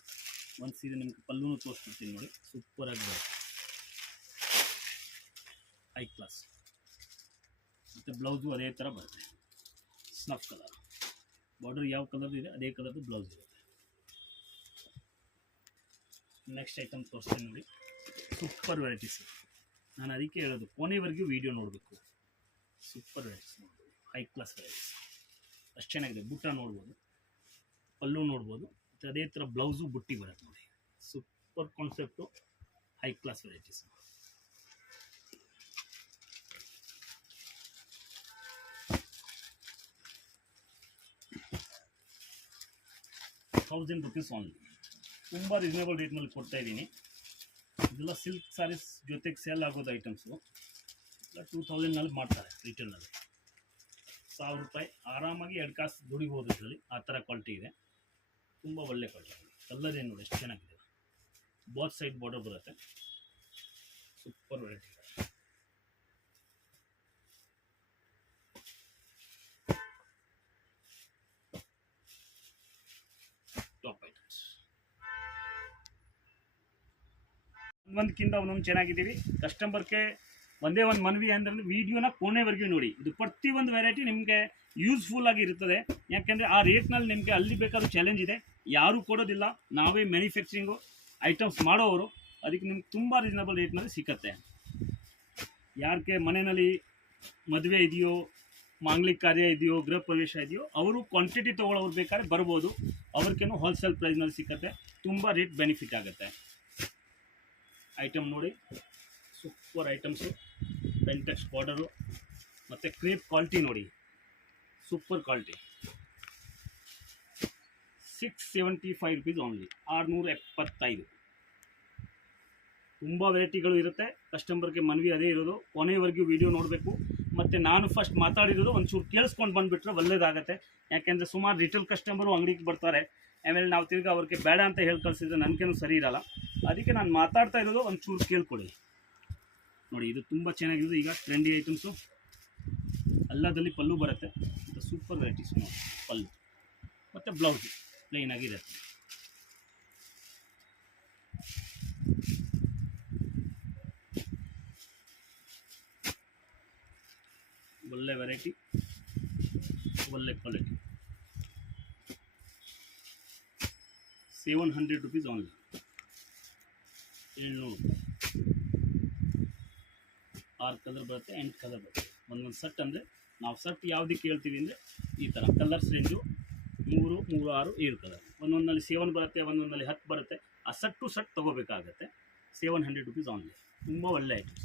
ಒಂದು ಸೀರೆ ನಿಮ್ಗೆ ಪಲ್ಲೂ ತೋರಿಸ್ಬಿಡ್ತೀನಿ ನೋಡಿ, ಸೂಪರಾಗಿ ಬರುತ್ತೆ. ಹೈ ಕ್ಲಾಸ್, ಮತ್ತು ಬ್ಲೌಸು ಅದೇ ಥರ ಬರುತ್ತೆ. ಸ್ನಫ್ ಕಲರ್, ಬಾರ್ಡರ್ ಯಾವ ಕಲರ್ ಇದೆ ಅದೇ ಕಲರ್ದು ಬ್ಲೌಸ್ ಇರುತ್ತೆ. ನೆಕ್ಸ್ಟ್ ಐಟಮ್ ತೋರಿಸ್ತೀನಿ ನೋಡಿ, ಸೂಪರ್ ವೆರೈಟೀಸ್. ನಾನು ಅದಕ್ಕೆ ಹೇಳೋದು ಕೊನೆವರೆಗೂ ವೀಡಿಯೋ ನೋಡಬೇಕು. ಸೂಪರ್ ವೆರೈಟೀಸ್ ನೋಡ್ಬೋದು, ಹೈ ಕ್ಲಾಸ್ ವೆರೈಟೀಸ್, ಅಷ್ಟು ಚೆನ್ನಾಗಿದೆ. ಬುಟ್ಟ ನೋಡ್ಬೋದು, ಪಲ್ಲು ನೋಡ್ಬೋದು, ಮತ್ತು ಅದೇ ಥರ ಬ್ಲೌಸು ಬುಟ್ಟಿ ಬರುತ್ತೆ ನೋಡಿ. Super concept, high class varieties. 1000 rupees only. ತುಂಬ ರೀಸನೇಬಲ್ ರೇಟ್ನಲ್ಲಿ ಕೊಡ್ತಾ ಇದ್ದೀನಿ. ಇದೆಲ್ಲ ಸಿಲ್ಕ್ ಸ್ಯಾರೀಸ್ ಜೊತೆಗೆ ಸೇಲ್ ಆಗೋದು ಐಟಮ್ಸು. 2000ನಲ್ಲಿ ಮಾಡ್ತಾರೆ ರಿಟೇಲ್ನಲ್ಲಿ. 1000 ರೂಪಾಯಿ ಆರಾಮಾಗಿ 2 ಕಾಸು ದುಡಿಬೋದು ಇದರಲ್ಲಿ. ಆ ಥರ ಕ್ವಾಲಿಟಿ ಇದೆ, ತುಂಬ ಒಳ್ಳೆ ಕ್ವಾಲಿಟಿ. ಕಲರ್ ಏನು ನೋಡಿ ಎಷ್ಟು ಚೆನ್ನಾಗಿದೆ. ಬೋತ್ ಸೈಡ್ ಬಾರ್ಡರ್ ಬರುತ್ತೆ, ಸೂಪರ್ ವೆರೈಟಿ. ಟಾಪ್ ಐಟಮ್ಸ್ ಒಂದಕ್ಕಿಂತ ಒಂದೊಂದು ಚೆನ್ನಾಗಿದ್ದೀವಿ. ಕಸ್ಟಮರ್ಗೆ ಒಂದೇ ಒಂದು ಮನವಿ ಅಂದರೆ ವಿಡಿಯೋನ ಕೊನೆವರೆಗೂ ನೋಡಿ. ಇದು ಪ್ರತಿಯೊಂದು ವೆರೈಟಿ ನಿಮಗೆ ಯೂಸ್ಫುಲ್ ಆಗಿ ಇರ್ತದೆ. ಯಾಕೆಂದರೆ ಆ ರೇಟ್ನಲ್ಲಿ ನಿಮಗೆ ಅಲ್ಲಿ ಬೇಕಾದ್ರೂ ಚಾಲೆಂಜ್ ಇದೆ, ಯಾರೂ ಕೊಡೋದಿಲ್ಲ. ನಾವೇ ಮ್ಯಾನುಫ್ಯಾಕ್ಚರಿಂಗು ಐಟಮ್ಸ್ ಮಾಡೋರು, ಅದಕ್ಕೆ ನಿಮ್ಗೆ ತುಂಬ ರೀಸನಬಲ್ ರೇಟ್ನಲ್ಲಿ ಸಿಕ್ಕತ್ತೆ. ಯಾರಿಗೆ ಮನೆಯಲ್ಲಿ ಮದುವೆ ಇದೆಯೋ, ಮಾಂಗಲಿಕ ಕಾರ್ಯ ಇದೆಯೋ, ಗೃಹ ಪ್ರವೇಶ ಇದೆಯೋ, ಅವರು ಕ್ವಾಂಟಿಟಿ ತೊಗೊಳ್ಳೋರು ಬೇಕಾದ್ರೆ ಬರ್ಬೋದು. ಅವ್ರಿಗೇನು ಹೋಲ್ಸೇಲ್ ಪ್ರೈಸ್ನಲ್ಲಿ ಸಿಕ್ಕತ್ತೆ, ತುಂಬ ರೇಟ್ ಬೆನಿಫಿಟ್ ಆಗುತ್ತೆ. ಐಟಮ್ ನೋಡಿ, ಸೂಪರ್ ಐಟಮ್ಸು. ಪೆಂಟೆಕ್ಸ್ ಬಾರ್ಡರು ಮತ್ತು ಕ್ರೇಪ್ ಕ್ವಾಲಿಟಿ ನೋಡಿ, ಸೂಪರ್ ಕ್ವಾಲಿಟಿ. 675 rupees only, 675. ತುಂಬ ವೆರೈಟಿಗಳು ಇರುತ್ತೆ. ಕಸ್ಟಮರ್ಗೆ ಮನವಿ ಅದೇ ಇರೋದು, ಕೊನೆಯವರೆಗೂ ವಿಡಿಯೋ ನೋಡಬೇಕು. ಮತ್ತು ನಾನು ಫಸ್ಟ್ ಮಾತಾಡಿರೋದು ಒಂಚೂರು ಕೇಳಿಸ್ಕೊಂಡು ಬಂದುಬಿಟ್ರೆ ಒಳ್ಳೆಯದಾಗತ್ತೆ. ಯಾಕೆಂದರೆ ಸುಮಾರು ರಿಟೇಲ್ ಕಸ್ಟಮರು ಅಂಗಡಿಗೆ ಬರ್ತಾರೆ, ಆಮೇಲೆ ನಾವು ತಿರ್ಗಿ ಅವ್ರಿಗೆ ಬೇಡ ಅಂತ ಹೇಳಿ ಕಳಿಸಿದ್ರೆ ನನಗೇನು ಸರಿ ಇರಲ್ಲ. ಅದಕ್ಕೆ ನಾನು ಮಾತಾಡ್ತಾ ಇರೋದು ಒಂಚೂರು ಕೇಳ್ಕೊಳ್ಳಿ. ನೋಡಿ, ಇದು ತುಂಬ ಚೆನ್ನಾಗಿದೆ. ಈಗ ಟ್ರೆಂಡಿ ಐಟಮ್ಸು ಎಲ್ಲದಲ್ಲಿ ಪಲ್ಲು ಬರುತ್ತೆ. ಸೂಪರ್ ವೆರೈಟೀಸ್ ನೋಡಿ, ಪಲ್ಲು ಮತ್ತು ಬ್ಲೌಸು ಪ್ಲೇನ್ ಆಗಿರುತ್ತೆ. ಒಳ್ಳೆ ವೆರೈಟಿ, ಒಳ್ಳೆ ಕ್ವಾಲಿಟಿ. 700 rupees ಓನ್ಲಿ, 700 ರೂಪಾಯಿ. 6 ಕಲರ್ ಬರುತ್ತೆ, 8 ಕಲರ್ ಬರುತ್ತೆ. ಒಂದೊಂದು ಸೆಟ್ ಅಂದರೆ ನಾವು ಸೆಟ್ ಯಾವುದಕ್ಕೆ ಹೇಳ್ತೀವಿ ಅಂದರೆ ಈ ಥರ ಕಲರ್ಸ್ ರೇಂಜು 3, 3, 6, 7 ಕಲರ್. ಒಂದೊಂದಲ್ಲಿ 7 ಬರುತ್ತೆ, ಒಂದೊಂದಲ್ಲಿ 10 ಬರುತ್ತೆ. ಆ ಸೆಟ್ ಟು ಸೆಟ್ ತೊಗೋಬೇಕಾಗತ್ತೆ. 700 rupees ಓನ್ಲಿ. ತುಂಬ ಒಳ್ಳೆ ಐಟಮ್ಸ್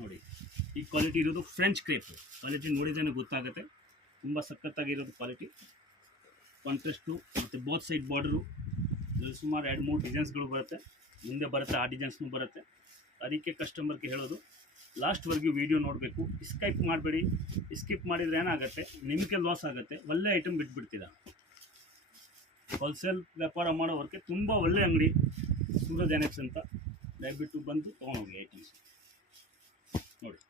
ನೋಡಿ. ಈ ಕ್ವಾಲಿಟಿ ಇರೋದು ಫ್ರೆಂಚ್ ಕ್ರೇಪ್ ಕ್ವಾಲಿಟಿ. ನೋಡಿದ್ರೆ ಗೊತ್ತಾಗುತ್ತೆ, ತುಂಬ ಸಖತ್ತಾಗಿರೋದು ಕ್ವಾಲಿಟಿ. ಕಾಂಟ್ರಾಸ್ಟು ಮತ್ತು ಬೋತ್ ಸೈಡ್ ಬಾರ್ಡರು. ಇದರಲ್ಲಿ ಸುಮಾರು 2-3 ಡಿಸೈನ್ಸ್ಗಳು ಬರುತ್ತೆ. ಮುಂದೆ ಬರುತ್ತೆ, ಆ ಡಿಸೈನ್ಸ್ನೂ ಬರುತ್ತೆ. ಅದಕ್ಕೆ ಕಸ್ಟಮರ್ಗೆ ಹೇಳೋದು, ಲಾಸ್ಟ್ವರೆಗೂ ವೀಡಿಯೋ ನೋಡಬೇಕು. ಸ್ಕಿಪ್ ಮಾಡಬೇಡಿ. ಸ್ಕಿಪ್ ಮಾಡಿದರೆ ಏನಾಗುತ್ತೆ, ನಿಮಗೆ ಲಾಸ್ ಆಗುತ್ತೆ. ಒಳ್ಳೆ ಐಟಮ್ ಬಿಟ್ಬಿಡ್ತೀರಾ. ಹೋಲ್ಸೇಲ್ ವ್ಯಾಪಾರ ಮಾಡೋವ್ರಿಗೆ ತುಂಬ ಒಳ್ಳೆ ಅಂಗಡಿ ಸೂರಜ್ ಎನೆಕ್ಸ್ ಅಂತ. ದಯವಿಟ್ಟು ಬಂದು ತೊಗೊಂಡೋಗಿ ಐಟಮ್ಸ್ ನೋಡಿ.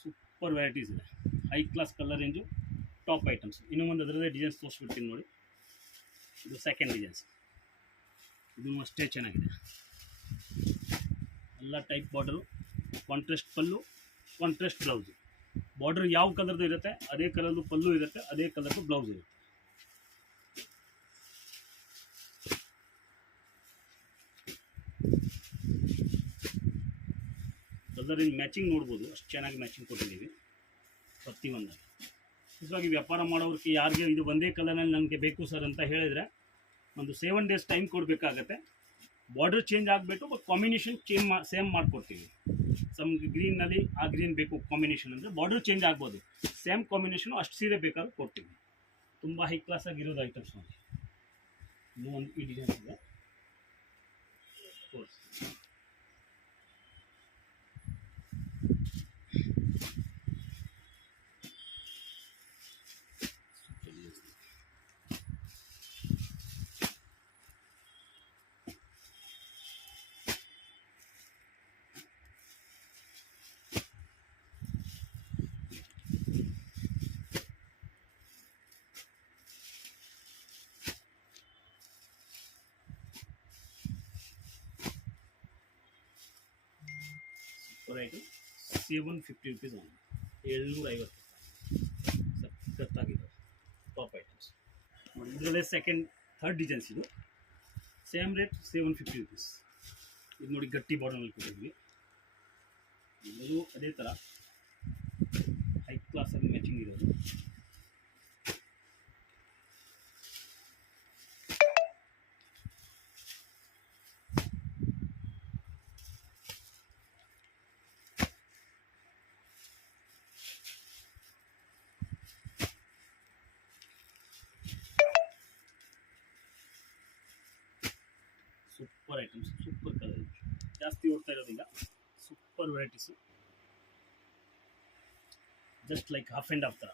ಸೂಪರ್ ವೆರೈಟೀಸ್ ಇದೆ, high class colour range, top items. ಇನ್ನೂ ಒಂದು ಅದರಲ್ಲೇ ಡಿಸೈನ್ಸ್ ತೋರಿಸ್ಬಿಡ್ತೀನಿ ನೋಡಿ. ಇದು ಸೆಕೆಂಡ್ ಡಿಸೈನ್ಸ್, ಇದು ಅಷ್ಟೇ ಚೆನ್ನಾಗಿದೆ. ಎಲ್ಲ type border, contrast pallu, contrast blouse. Border ಯಾವ ಕಲರ್ದು ಇರುತ್ತೆ ಅದೇ ಕಲರ್ದು ಪಲ್ಲು ಇರುತ್ತೆ, ಅದೇ ಕಲರ್ದು ಬ್ಲೌಸ್ ಇರುತ್ತೆ. ಕಲರಿನ ಮ್ಯಾಚಿಂಗ್ ನೋಡ್ಬೋದು, ಅಷ್ಟು ಚೆನ್ನಾಗಿ ಮ್ಯಾಚಿಂಗ್ ಕೊಟ್ಟಿದ್ದೀವಿ ಪ್ರತಿಯೊಂದು. ನಿಜವಾಗಿ ವ್ಯಾಪಾರ ಮಾಡೋರಿಗೆ ಯಾರಿಗೆ ಇದು ಒಂದೇ ಕಲರ್ನಲ್ಲಿ ನನಗೆ ಬೇಕು ಸರ್ ಅಂತ ಹೇಳಿದರೆ ಒಂದು 7 days ಟೈಮ್ ಕೊಡಬೇಕಾಗತ್ತೆ. ಬಾರ್ಡರ್ ಚೇಂಜ್ ಆಗಬೇಕು, ಬಟ್ ಕಾಂಬಿನೇಷನ್ ಸೇಮ್ ಮಾಡಿಕೊಡ್ತೀವಿ. ಸಮ್ ಗ್ರೀನ್ನಲ್ಲಿ ಆ ಗ್ರೀನ್ ಬೇಕು ಕಾಂಬಿನೇಷನ್ ಅಂದರೆ ಬಾರ್ಡರ್ ಚೇಂಜ್ ಆಗ್ಬೋದು, ಸೇಮ್ ಕಾಂಬಿನೇಷನು ಅಷ್ಟು ಸೀರೆ ಬೇಕಾದ್ರೂ ಕೊಡ್ತೀವಿ. ತುಂಬ ಹೈ ಕ್ಲಾಸ್ ಆಗಿರೋದು ಐಟಮ್ಸ್ ನೋಡಿ. ಇನ್ನೂ ಒಂದು ಈ ಡಿಸೈನ್ಸ್ ಇದೆ. Variety 750 rupees only, 750. ಸಖತ್ತಾಗಿದೆ ಟಾಪ್ ಐಟಮ್ಸ್ ನೋಡಿ. ಇದರಲ್ಲೇ ಥರ್ಡ್ ಡಿಸೈನ್ಸ್. ಇದು ಸೇಮ್ ರೇಟ್ 750 rupees. ಇದು ನೋಡಿ, ಗಟ್ಟಿ ಬಾರ್ಡರ್ನಲ್ಲಿ ಕೊಟ್ಟಿದ್ವಿ. ಇದು ಅದೇ ಥರ ಹೈ ಕ್ಲಾಸಲ್ಲಿ ಮ್ಯಾಚಿಂಗ್ ಇರೋದು. ಸೂಪರ್ ಐಟಮ್ಸ್, ಸೂಪರ್ ಕಲರ್, ಜಾಸ್ತಿ ಓಡ್ತಾ ಇರೋದೀಗ. Super varieties, just like half and half ಥರ,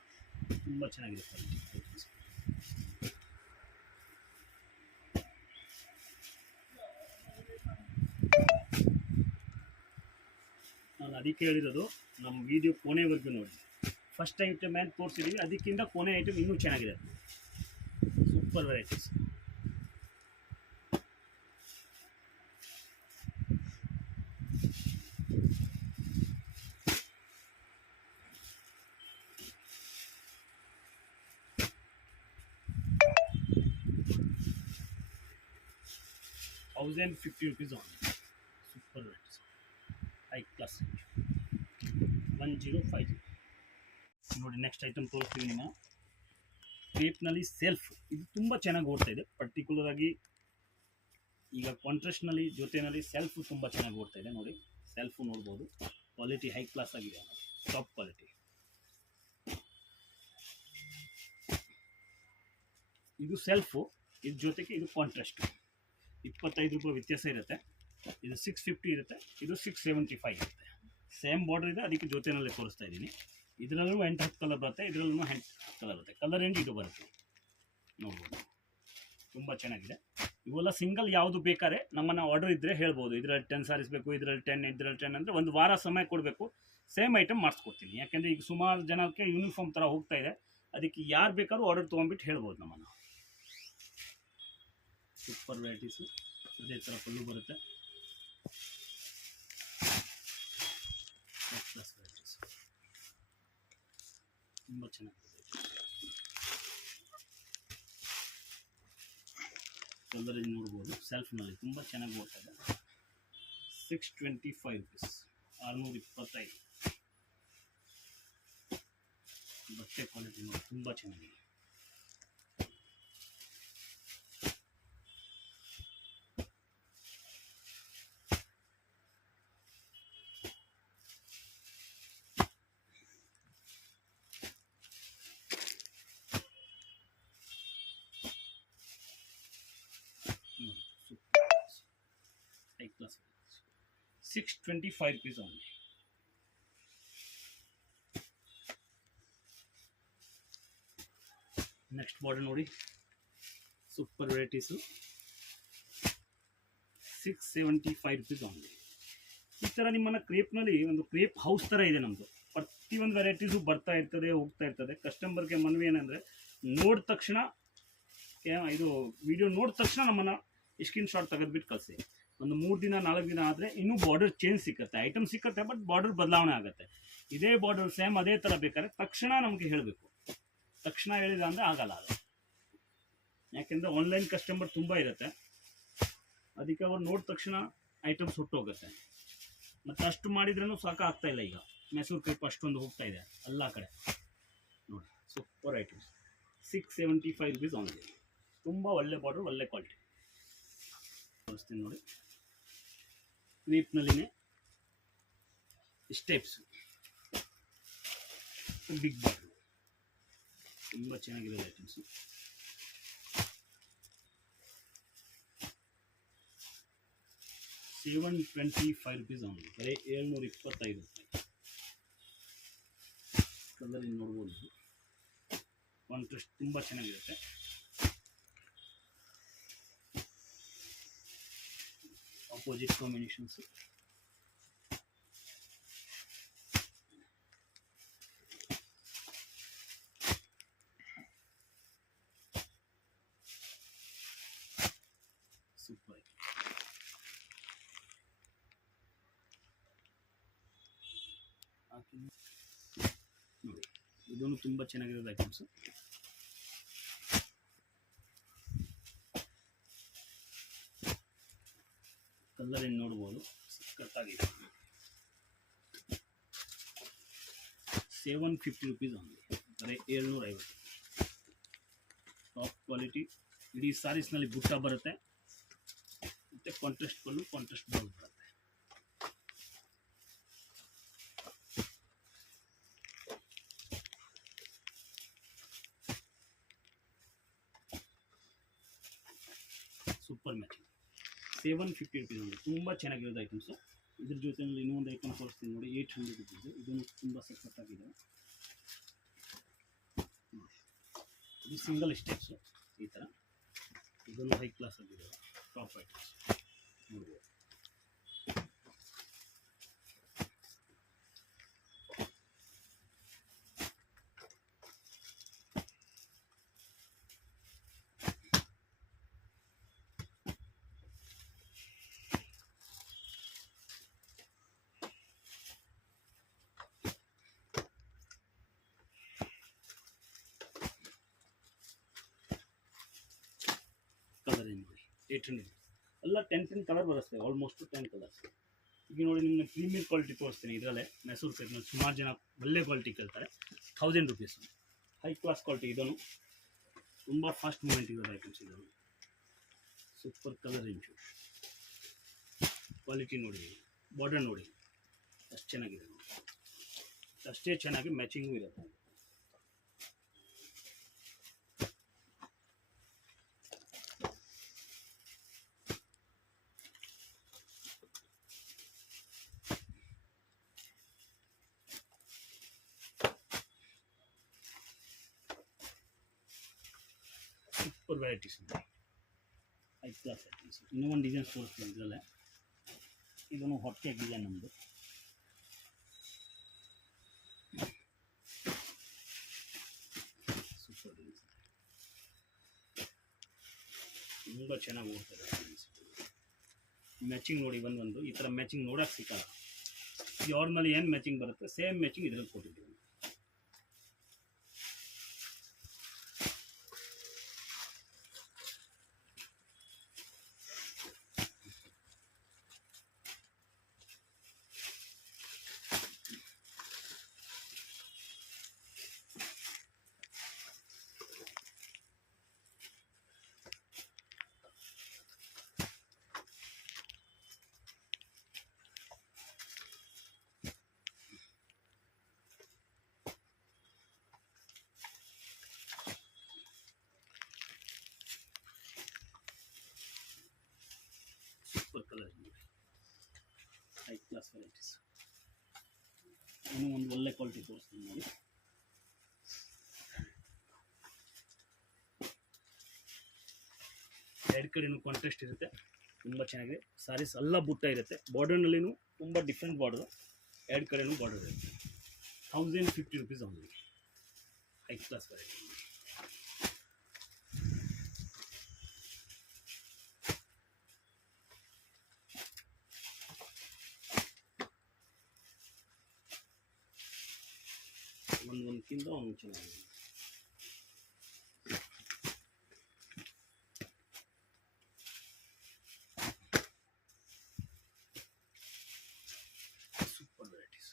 ತುಂಬ ಚೆನ್ನಾಗಿದೆ ಐಟಮ್ಸ್. ನಾನು ಅದಕ್ಕೆ ಹೇಳಿರೋದು, ನಮ್ಮ ವಿಡಿಯೋ ಕೊನೆವರೆಗೂ ನೋಡಿ. ಫಸ್ಟ್ ಐಟಮ್ ಏನು ತೋರಿಸಿದ್ದೀವಿ, ಅದಕ್ಕಿಂತ ಕೊನೆ ಐಟಮ್ ಇನ್ನೂ ಚೆನ್ನಾಗಿದೆ. Super varieties. ₹1,050 on super varieties, high class, 1050 ನೋಡಿ. ನೆಕ್ಸ್ಟ್ ಐಟಮ್ ತೋರಿಸ್ತೀವಿ ನಿಮ್ಮ ಕ್ರೇಪ್ನಲ್ಲಿ ಸೆಲ್ಫ್. ಇದು ತುಂಬ ಚೆನ್ನಾಗಿ ಓಡ್ತಾ ಇದೆ. ಪರ್ಟಿಕ್ಯುಲರ್ ಆಗಿ ಈಗ ಕಾಂಟ್ರಾಸ್ಟ್ನಲ್ಲಿ ಜೊತೆಯಲ್ಲಿ ಸೆಲ್ಫ್ ತುಂಬ ಚೆನ್ನಾಗಿ ಓಡ್ತಾ ಇದೆ ನೋಡಿ. ಸೆಲ್ಫು ನೋಡ್ಬೋದು, ಕ್ವಾಲಿಟಿ ಹೈ ಕ್ಲಾಸ್ ಆಗಿದೆ, ಟಾಪ್ ಕ್ವಾಲಿಟಿ. ಇದು ಸೆಲ್ಫು, ಇದ್ರ ಜೊತೆಗೆ ಇದು ಕಾಂಟ್ರಾಸ್ಟ್. ₹25 ವ್ಯತ್ಯಾಸ ಇರುತ್ತೆ. ಇದು 650 ಇರುತ್ತೆ, ಇದು 675 ಇರುತ್ತೆ. ಸೇಮ್ ಬಾರ್ಡರ್ ಇದೆ, ಅದಕ್ಕೆ ಜೊತೆನಲ್ಲೇ ತೋರಿಸ್ತಾ ಇದ್ದೀನಿ. ಇದರಲ್ಲೂ 8-10 ಕಲರ್ ಬರುತ್ತೆ, ಇದರಲ್ಲೂ 8 ಕಲರ್ ಬರುತ್ತೆ. ಕಲರ್ ರೇಂಜ್ ಇದು ಬರುತ್ತೆ ನೋಡ್ಬೋದು, ತುಂಬ ಚೆನ್ನಾಗಿದೆ. ಇವೆಲ್ಲ ಸಿಂಗಲ್ ಯಾವುದು ಬೇಕಾದ್ರೆ ನಮ್ಮನ್ನು ಆರ್ಡರ್ ಇದ್ದರೆ ಹೇಳ್ಬೋದು. ಇದರಲ್ಲಿ 10 ಸಾರೀಸ್ ಬೇಕು, ಇದರಲ್ಲಿ 10, ಇದರಲ್ಲಿ 10 ಅಂದರೆ ಒಂದು ವಾರ ಸಮಯ ಕೊಡಬೇಕು, ಸೇಮ್ ಐಟಮ್ ಮಾಡಿಸ್ಕೊಡ್ತೀನಿ. ಯಾಕೆಂದರೆ ಈಗ ಸುಮಾರು ಜನಕ್ಕೆ ಯೂನಿಫಾರ್ಮ್ ಥರ ಹೋಗ್ತಾ ಇದೆ, ಅದಕ್ಕೆ ಯಾರು ಬೇಕಾದ್ರೂ ಆರ್ಡರ್ ತೊಗೊಂಡ್ಬಿಟ್ಟು ಹೇಳ್ಬೋದು ನಮ್ಮನ್ನು. ಸೂಪರ್ ವೆರೈಟೀಸು, ಅದೇ ಥರ ಪಲ್ಲು ಬರುತ್ತೆ. ಪ್ಲಸ್ ವೆರೈಟೀಸ್ ತುಂಬ ಚೆನ್ನಾಗಿದೆ. ಕಲರ್ ನೋಡ್ಬೋದು, ಸೆಲ್ಫ್ನಲ್ಲಿ ತುಂಬ ಚೆನ್ನಾಗಿ ಓಡ್ತಾ ಇದೆ. ₹625, 625. ಬಟ್ಟೆ ಕ್ವಾಲಿಟಿ ನೋಡಿ, ತುಂಬ ಚೆನ್ನಾಗಿದೆ. High class, ₹625 only. Next border ನೋಡಿ, ಸೂಪರ್ ವೆರೈಟೀಸು, ₹675 only. ಈ ಥರ ನಿಮ್ಮನ್ನು ಕ್ರೇಪ್ನಲ್ಲಿ ಒಂದು ಕ್ರೇಪ್ ಹೌಸ್ ಥರ ಇದೆ ನಮ್ಮದು. ಪ್ರತಿಯೊಂದು ವೆರೈಟೀಸು ಬರ್ತಾ ಇರ್ತದೆ, ಹೋಗ್ತಾ ಇರ್ತದೆ. ಕಸ್ಟಮರ್ಗೆ ಮನವಿ ಏನಂದರೆ, ನೋಡಿದ ತಕ್ಷಣ, ಇದು ವಿಡಿಯೋ ನೋಡಿದ ತಕ್ಷಣ ನಮ್ಮನ್ನು ಸ್ಕ್ರೀನ್ ಶಾಟ್ ತೆಗೆದುಬಿಟ್ಟು ಕಳಿಸಿ. ಒಂದು 3 ದಿನ 4 ದಿನ ಆದರೆ ಇನ್ನೂ ಬಾರ್ಡರ್ ಚೇಂಜ್ ಸಿಗುತ್ತೆ, ಐಟಮ್ ಸಿಗುತ್ತೆ, ಬಟ್ ಬಾರ್ಡರ್ ಬದಲಾವಣೆ ಆಗುತ್ತೆ. ಇದೇ ಬಾರ್ಡರ್ ಸೇಮ್ ಅದೇ ಥರ ಬೇಕಾದ್ರೆ ತಕ್ಷಣ ನಮಗೆ ಹೇಳಬೇಕು. ತಕ್ಷಣ ಹೇಳಿದ ಅಂದರೆ ಆಗಲ್ಲ ಅದು. ಯಾಕೆಂದರೆ ಆನ್ಲೈನ್ ಕಸ್ಟಮರ್ ತುಂಬ ಇರುತ್ತೆ, ಅದಕ್ಕೆ ಅವ್ರು ನೋಡಿದ ತಕ್ಷಣ ಐಟಮ್ಸ್ ಹುಟ್ಟೋಗುತ್ತೆ. ಮತ್ತು ಅಷ್ಟು ಮಾಡಿದ್ರೂ ಸಾಕಾಗ್ತಾಯಿಲ್ಲ. ಈಗ ಮೈಸೂರು ಕ್ರೇಪ್ ಅಷ್ಟೊಂದು ಹೋಗ್ತಾ ಇದೆ ಎಲ್ಲ ಕಡೆ ನೋಡಿ. Super items, ₹675 only. ತುಂಬ ಒಳ್ಳೆ ಬಾರ್ಡರ್, ಒಳ್ಳೆ ಕ್ವಾಲಿಟಿ ತೋರಿಸ್ತೀನಿ ನೋಡಿ. ಕ್ರೇಪ್ನಲ್ಲಿನೇ ಸ್ಟೆಪ್ಸ್, ಬಿಗ್ ಬಾರ್ಡರ್, ತುಂಬ ಚೆನ್ನಾಗಿದೆ ಐಟಮ್ಸು. ₹725 only, ಬರೀ ₹725. ಕಲರ್ ನೋಡ್ಬೋದು, ಕಾಂಟ್ರಾಸ್ಟ್ ತುಂಬ ಚೆನ್ನಾಗಿರುತ್ತೆ. Opposite combinations. ಸೂಪರ್ ನೋಡಿ, ಇದೊಂದು ತುಂಬ ಚೆನ್ನಾಗಿರೋದು ಐಟಮ್ಸು. ಕಲರ್ ಏನು ನೋಡ್ಬೋದು, ಸಖತ್ತಾಗಿದೆ. ₹750 only, ಬರೀ ₹750. Top quality. ಇಡೀ ಸಾರೀಸ್ನಲ್ಲಿ ಬುಟ್ಟ ಬರುತ್ತೆ, ಮತ್ತು ಕಾಂಟ್ರಾಸ್ಟ್ ಪಲ್ಲು, ಕಾಂಟ್ರಾಸ್ಟ್ ಬ್ಲೌಸ್ ಬರುತ್ತೆ. Super matching. 750 ರುಪೀಸ್ ನೋಡಿ, ತುಂಬ ಚೆನ್ನಾಗಿರೋದು ಐಟಮ್ಸು. ಇದ್ರ ಜೊತೆಯಲ್ಲಿ ಇನ್ನೊಂದು ಐಟಮ್ ತೋರಿಸ್ತೀನಿ ನೋಡಿ, 800 ರುಪೀಸ್. ಇದನ್ನು ತುಂಬ ಸಖತ್ತಾಗಿದೆ. ಇದು ಸಿಂಗಲ್ ಸ್ಟೆಪ್ಸು ಈ ಥರ, ಇದನ್ನು ಹೈ ಕ್ಲಾಸ್ ಆಗಿದೆ ಟಾಪ್ ಐಟಮ್ಸ್ ನೋಡಿ. ಕಲರ್ ಏನು ನೋಡಿ 800 ಎಲ್ಲ 10 ಕಲರ್ ಬರುತ್ತೆ, ಆಲ್ಮೋಸ್ಟ್ 10 ಕಲರ್ಸ್. ಈಗ ನೋಡಿ ನಿಮಗೆ ಪ್ರೀಮಿಯರ್ ಕ್ವಾಲಿಟಿ ತೋರಿಸ್ತೀನಿ. ಇದರಲ್ಲೇ ಮೈಸೂರು ಪೇಟ್ನಲ್ಲಿ ಸುಮಾರು ಜನ ಒಳ್ಳೆ ಕ್ವಾಲಿಟಿ ಕೇಳ್ತಾರೆ. 1000 ರುಪೀಸ್ ಹೈ ಕ್ಲಾಸ್ ಕ್ವಾಲಿಟಿ. ಇದನ್ನು ತುಂಬ ಫಾಸ್ಟ್ ಮೂಮೆಂಟ್ ಇರೋದು ಐಟಮ್ಸ್. ಇದನ್ನು ಸೂಪರ್ ಕಲರ್ ರೇಂಜು, ಕ್ವಾಲಿಟಿ ನೋಡಿ, ಬಾರ್ಡರ್ ನೋಡಿ ಅಷ್ಟು ಚೆನ್ನಾಗಿದೆ ನೋಡಿ, ಅಷ್ಟೇ ಚೆನ್ನಾಗಿ ಮ್ಯಾಚಿಂಗು ಇರುತ್ತೆ. ಸೂಪರ್ ವೆರೈಟೀಸ್ ಇದೆ, ಹೈ ಕ್ಲಾಸ್ ಐಟಮ್ಸ್. ಇನ್ನೂ ಒಂದು ಡಿಸೈನ್ಸ್ ತೋರಿಸ್ತೀನಿ ಇದರಲ್ಲೇ. ಇದನ್ನು ಹೊಟ್ಟೆ ಡಿಸೈನ್ ನಮ್ಮದು. ಸೂಪರ್ ಡಿಸೈನ್, ತುಂಬ ಚೆನ್ನಾಗಿ ಹೋಗ್ತದೆ. ಮ್ಯಾಚಿಂಗ್ ನೋಡಿ, ಒಂದೊಂದು ಈ ಥರ ಮ್ಯಾಚಿಂಗ್ ನೋಡೋಕೆ ಸಿಕ್ಕಲ್ಲ. ಯಾರ್ನಲ್ಲಿ ಏನು ಮ್ಯಾಚಿಂಗ್ ಬರುತ್ತೆ ಸೇಮ್ ಮ್ಯಾಚಿಂಗ್ ಇದರಲ್ಲಿ ಕೊಟ್ಟಿದ್ದೀವಿ. Super colour high class varieties. ಇನ್ನೂ ಒಂದು ಒಳ್ಳೆ ಕ್ವಾಲಿಟಿ ತೋರಿಸ್ತೀನಿ ನೋಡಿ. ಎರಡು ಕಡೆನೂ ಕಾಂಟ್ರಾಸ್ಟ್ ಇರುತ್ತೆ, ತುಂಬ ಚೆನ್ನಾಗಿದೆ. ಸಾರೀಸ್ ಎಲ್ಲ ಬುಟ್ಟ ಇರುತ್ತೆ, ಬಾರ್ಡರ್ನಲ್ಲಿನೂ ತುಂಬ ಡಿಫ್ರೆಂಟ್ ಬಾರ್ಡರ್, ಎರಡು ಕಡೆನೂ ಬಾರ್ಡರ್ ಇರುತ್ತೆ. 1050 rupees only, high class variety. ಒಂದೊಂದಕ್ಕಿಂತ ಒಂದು ಚೆನ್ನಾಗಿದೆ. Super varieties.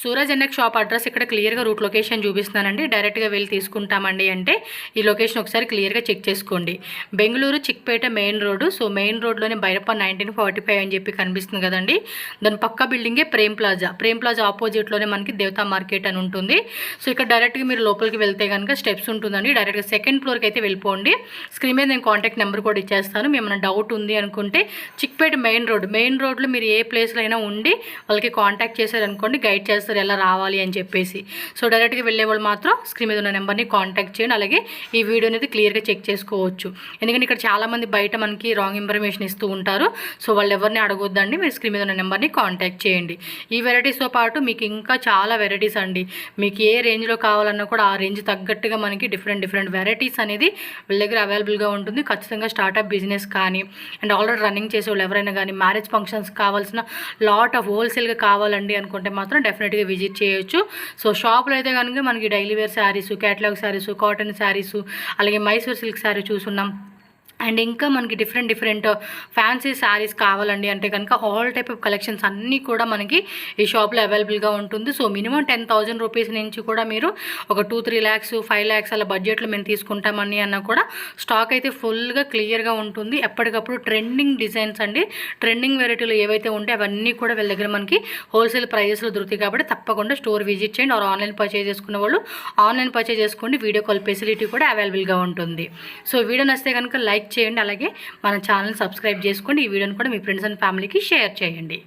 Suraj NX shop address ఇక్కడ క్లియర్గా రూట్ లొకేషన్ చూపిస్తున్నానండి. డైరెక్ట్గా వెళ్ళి తీసుకుంటామండి అంటే ఈ లొకేషన్ ఒకసారి క్లియర్గా చెక్ చేసుకోండి. Bengaluru Chickpet main road. So main రోడ్లోనే బైరప్ప 1945 అని చెప్పి కనిపిస్తుంది కదండి. దాని పక్క బిల్డింగే ప్రేమ్ ప్లాజా ఆపోజిట్లోనే మనకి దేవతా మార్కెట్ అని ఉంటుంది. సో ఇక్కడ డైరెక్ట్గా మీరు లోపలికి వెళ్తే కనుక స్టెప్స్ ఉంటుందండి. డైరెక్ట్గా సెకండ్ ఫ్లోర్కి అయితే వెళ్ళిపోండి. స్క్రీన్ మీద నేను కాంటాక్ట్ నెంబర్ కూడా ఇచ్చేస్తాను. ఏమైనా డౌట్ ఉంది అనుకుంటే చిక్పేట మెయిన్ రోడ్లో మీరు ఏ ప్లేస్లో అయినా ఉండి వాళ్ళకి కాంటాక్ట్ చేశారనుకోండి, గైడ్ చేస్తారు ఎలా రావాలి అని చెప్పేసి. సో డైరెక్ట్గా వెళ్ళే వాళ్ళు మాత్రం స్క్రీన్ మీద ఉన్న నెంబర్ని కాంటాక్ట్ చేయండి. అలాగే ఈ వీడియో అనేది క్లియర్గా చెక్ చేసుకోవచ్చు. ఎందుకంటే ఇక్కడ చాలామంది బయట మనకి రాంగ్ ఇన్ఫర్మేషన్ ఇస్తూ ఉంటారు. సో వాళ్ళు ఎవరిని అడగొద్దండి, మీరు స్క్రీన్ మీద ఉన్న నెంబర్ని కాంటాక్ట్ చేయండి. ఈ వెరైటీస్తో పాటు మీకు ఇంకా చాలా వెరైటీస్ అండి. మీకు ఏ రేంజ్లో కావాలన్నా కూడా ఆ రేంజ్ తగ్గట్టుగా మనకి డిఫరెంట్ వెరైటీస్ అనేది వీళ్ళ దగ్గర అవైలబుల్గా ఉంటుంది. ఖచ్చితంగా స్టార్టప్ బిజినెస్ కానీ అండ్ ఆల్రెడీ రన్నింగ్ చేసే వాళ్ళు ఎవరైనా కానీ మ్యారేజ్ ఫంక్షన్స్ కావాల్సిన లాట్ ఆఫ్ హోల్సేల్గా కావాలండి అనుకుంటే మాత్రం డెఫినెట్గా విజిట్ చేయొచ్చు. సో షాప్లో అయితే కనుక మనకి daily wear saris, catalogue saris, cotton saris, అలాగే మైసూర్ సిల్క్ శారీ చూసున్నాం. అండ్ ఇంకా మనకి డిఫరెంట్ ఫ్యాన్సీ శారీస్ కావాలండి అంటే కనుక ఆల్ టైప్ ఆఫ్ కలెక్షన్స్ అన్నీ కూడా మనకి ఈ షాప్లో అవైలబుల్గా ఉంటుంది. సో మినిమం 10,000 రూపీస్ నుంచి కూడా మీరు ఒక 2-3 lakhs 5 lakhs అలా బడ్జెట్లో మేము తీసుకుంటామని అన్న కూడా స్టాక్ అయితే ఫుల్గా క్లియర్గా ఉంటుంది. ఎప్పటికప్పుడు ట్రెండింగ్ డిజైన్స్ అండి, ట్రెండింగ్ వెరైటీలు ఏవైతే ఉంటే అవన్నీ కూడా వీళ్ళ దగ్గర మనకి హోల్సేల్ ప్రైజెస్లో దొరుకుతాయి. కాబట్టి తప్పకుండా స్టోర్ విజిట్ చేయండి. ఆర్ ఆన్లైన్ పర్చేజ్ చేసుకున్న వాళ్ళు ఆన్లైన్ పర్చేజ్ చేసుకోండి. వీడియో కాల్ ఫెసిలిటీ కూడా అవైలబుల్గా ఉంటుంది. సో వీడియో నచ్చితే కనుక లైక్ చేయండి, అలాగే మన ఛానల్ సబ్స్క్రైబ్ చేసుకోండి. ఈ వీడియోని కూడా మీ ఫ్రెండ్స్ అండ్ ఫ్యామిలీకి షేర్ చేయండి.